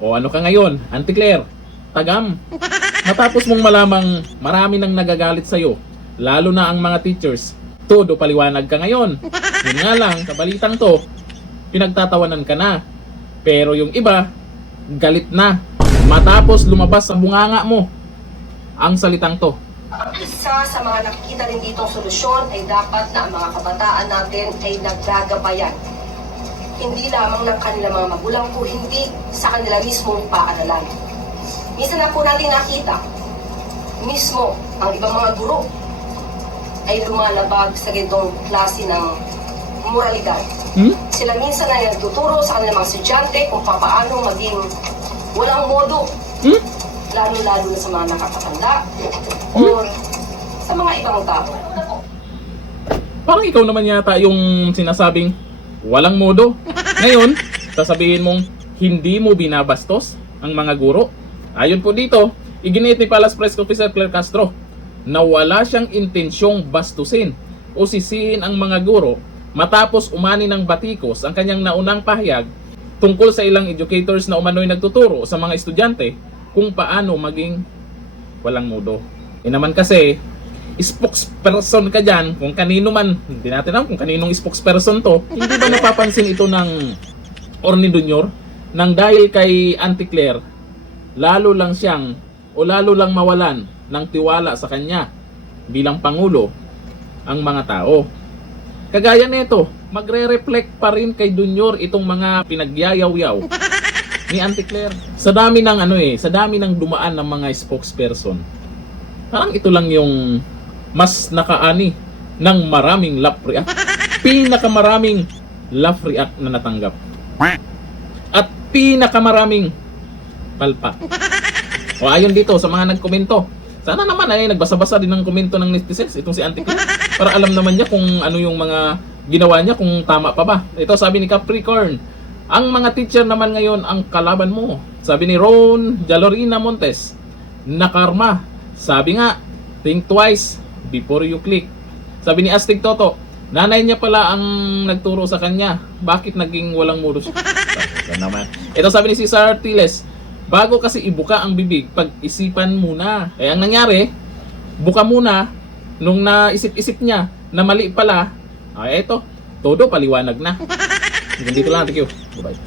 O ano ka ngayon, Auntie Claire? Tagam. Matapos mong malamang marami nang nagagalit sa'yo, lalo na ang mga teachers, todo paliwanag ka ngayon. Yun nga lang, sa balitang to, pinagtatawanan ka na. Pero yung iba, galit na. Matapos lumabas sa bunganga mo ang salitang to. Isa sa mga nakikita rin ditong solusyon ay dapat na ang mga kabataan natin ay naggagabayan. Hindi lamang ng kanilang mga magulang po, hindi sa kanila mismong paaralan. Minsan na po natin nakita, mismo ang ibang mga guro ay lumalabag sa ganitong klase ng moralidad. Sila minsan ay nagtuturo sa kanilang mga estudyante kung paano maging walang modo. Lalo-lalo na sa mga nakakatanda o sa mga ibang tao. Parang ikaw naman yata yung sinasabing walang modo. Ngayon, sasabihin mong hindi mo binabastos ang mga guro. Ayon po dito, iginit ni Palace Press Officer Claire Castro na wala siyang intensyong bastusin o sisihin ang mga guro matapos umani ng batikos ang kanyang naunang pahayag tungkol sa ilang educators na umano'y nagtuturo sa mga estudyante kung paano maging walang modo. Naman kasi, spokesperson ka dyan, kung kanino man, hindi natin alam kung kaninong spokesperson to, hindi ba napapansin ito ng Orny Jr. nang dahil kay Auntie Claire, lalo lang siyang o lalo lang mawalan ng tiwala sa kanya bilang Pangulo ang mga tao. Kagaya nito, magre-reflect pa rin kay Jr. itong mga pinagyayaw-yaw ni Auntie Claire. Sa dami ng sa dami ng dumaan ng mga spokesperson, parang ito lang yung mas nakaani ng maraming laugh react. Pinakamaraming laugh react na natanggap. At pinakamaraming palpak. O ayon dito sa mga nagkomento, sana naman ay nagbasa-basa din ng komento ng netizens itong si Auntie Claire para alam naman niya kung ano yung mga ginawa niya, kung tama pa ba. Ito sabi ni Capricorn, ang mga teacher naman ngayon ang kalaban mo. Sabi ni Ron Jalorina Montes, nakarma. Sabi nga, think twice before you click. Sabi ni Astig Toto, nanay niya pala ang nagturo sa kanya. Bakit naging walang modo siya? Ito sabi ni Cesar Tiles, bago kasi ibuka ang bibig, pag-isipan muna. Kaya ang nangyari, buka muna, nung naisip-isip niya na mali pala, eto, todo paliwanag na. Dito lang, thank you. Bye-bye.